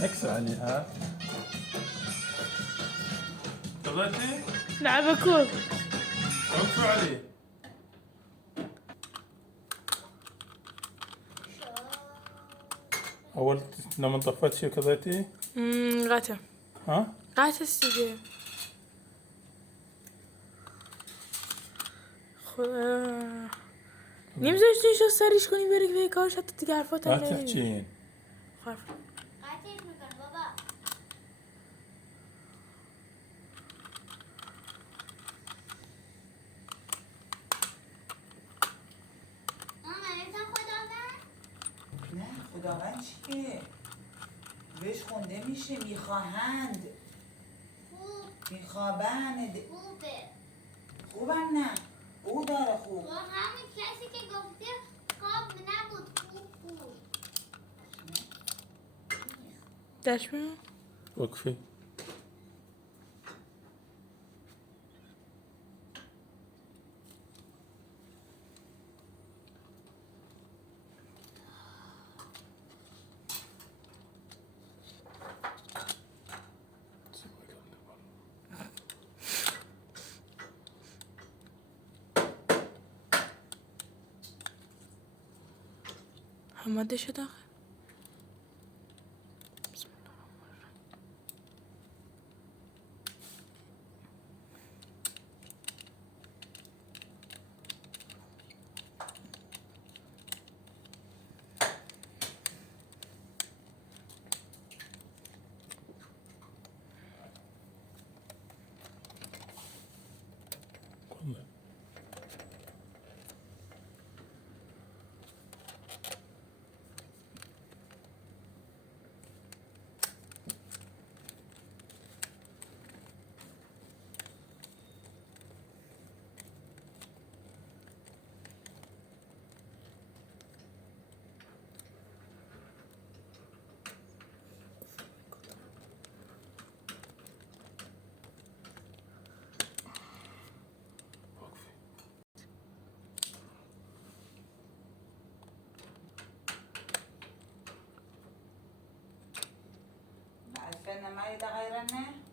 اكسر عليها. طلعتي؟ لا بكون عطوا عليه. اول لما طفيت شي كذاتي. غاتا ها غاتا استدي نمزوجتي شو صار يشكوني بيرك فيك هاش حتى تعرفوا لا تحكين. خاف قاعدين مكان بابا. ماما نمیتونم خداوند؟ نه خداوند چیه؟ بهش خونده میشه میخواهند، خوب میخوابند. خوبه. خوبم نه، او داره خوب. با همین کسی که گفته خواب نبود خوب بود. دشمن وقفي. حماده شو داخل الفن ما يدا غيرنا.